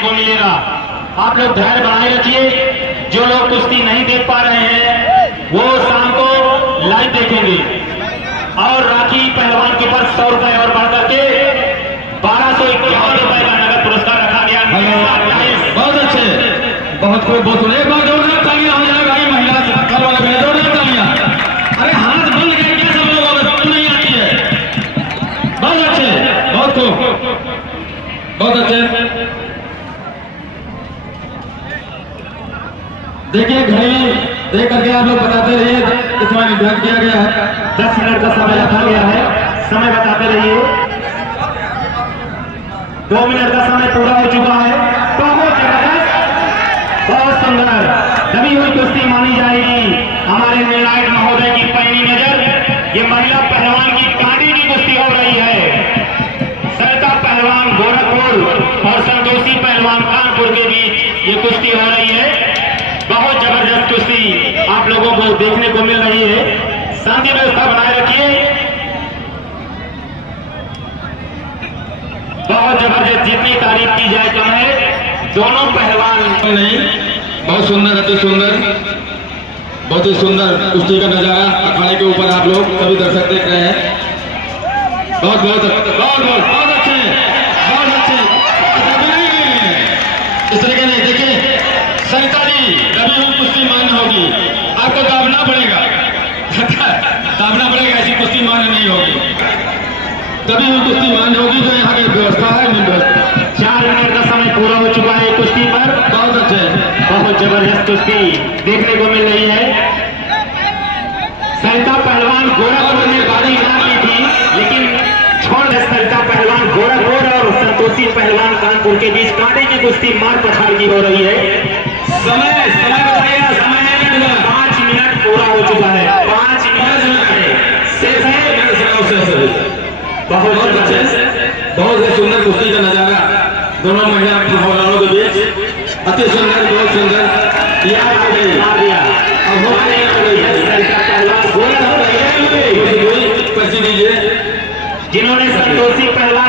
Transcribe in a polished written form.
देखने को मिलेगा। आप लोग धैर्य बनाए रखिए। जो लोग कुश्ती नहीं देख पा रहे हैं वो शाम को लाइव देखेंगे। और राखी पहलवान के ऊपर 100 रुपए और बढ़ करके 1251 रुपए का नगद पुरस्कार रखा गया। बहुत अच्छे, बहुत खूब, बहुत सुने। एक बार जोरदार तालियां हो जाए भाई, महिला कल वाले में जोरदार तालियां। अरे हाथ बंद करके सब लोग, अगर नहीं आती है। बहुत अच्छे, बहुत खूब, बहुत अच्छे। देखिए घड़ी देख करके आप लोग बताते रहिए कितना निर्धारित किया गया है। 10 मिनट का समय रखा गया है। समय बताते रहिए। 2 मिनट का समय पूरा हो चुका है। बहुत जबरदस्त, बहुत सुंदर दबी हुई कुश्ती मानी जाएगी। हमारे निर्णायक महोदय की पैनी नजर ये महिला पहलवान की कांटे की कुश्ती हो रही है। सरिता पहलवान गोरखपुर और संतोषी पहलवान कानपुर के बीच ये कुश्ती हो रही है। बहुत जबरदस्त कुश्ती आप लोगों को देखने को मिल रही है। शांति व्यवस्था बनाए रखिए। बहुत जबरदस्त, जितनी तारीफ की जाए कम है। दोनों पहलवान नहीं, बहुत सुंदर, अति सुंदर, बहुत ही सुंदर कुश्ती का नजारा अखाड़े के ऊपर आप लोग सभी दर्शक देख रहे हैं। बहुत बहुत बहुत बहुत बहुत अच्छे, बहुत अच्छे। इस तरीके नहीं, देखिए सरिता जी, कभी हम कुश्ती मान्य होगी, आपको दाबना पड़ेगा। दाबना पड़ेगा, ऐसी कुश्ती मान्य नहीं होगी। तभी हम कुश्ती मान्य होगी जो यहाँ की व्यवस्था है। 4 मिनट का समय पूरा हो चुका है कुश्ती पर। बहुत अच्छे, बहुत जबरदस्त कुश्ती देखने को मिल रही है। सरिता पहलवान गोरखपुर में बाजी ना की थी, लेकिन छोड़ सरिता पहलवान गोरखपुर और संतोषी पहलवान कानपुर के बीच कांटे की कुश्ती मार पछाड़ की हो रही है। समय समय बताइए। समय 5 मिनट पूरा हो चुका है। 5 मिनट शेष है। बहुत अच्छे, बहुत ही सुंदर कुश्ती का नजारा दोनों महिला पहलवानों के बीच। अति सुंदर, बहुत सुंदर। ये आ गई, अब हो जिन्होंने संतोषी पहलवान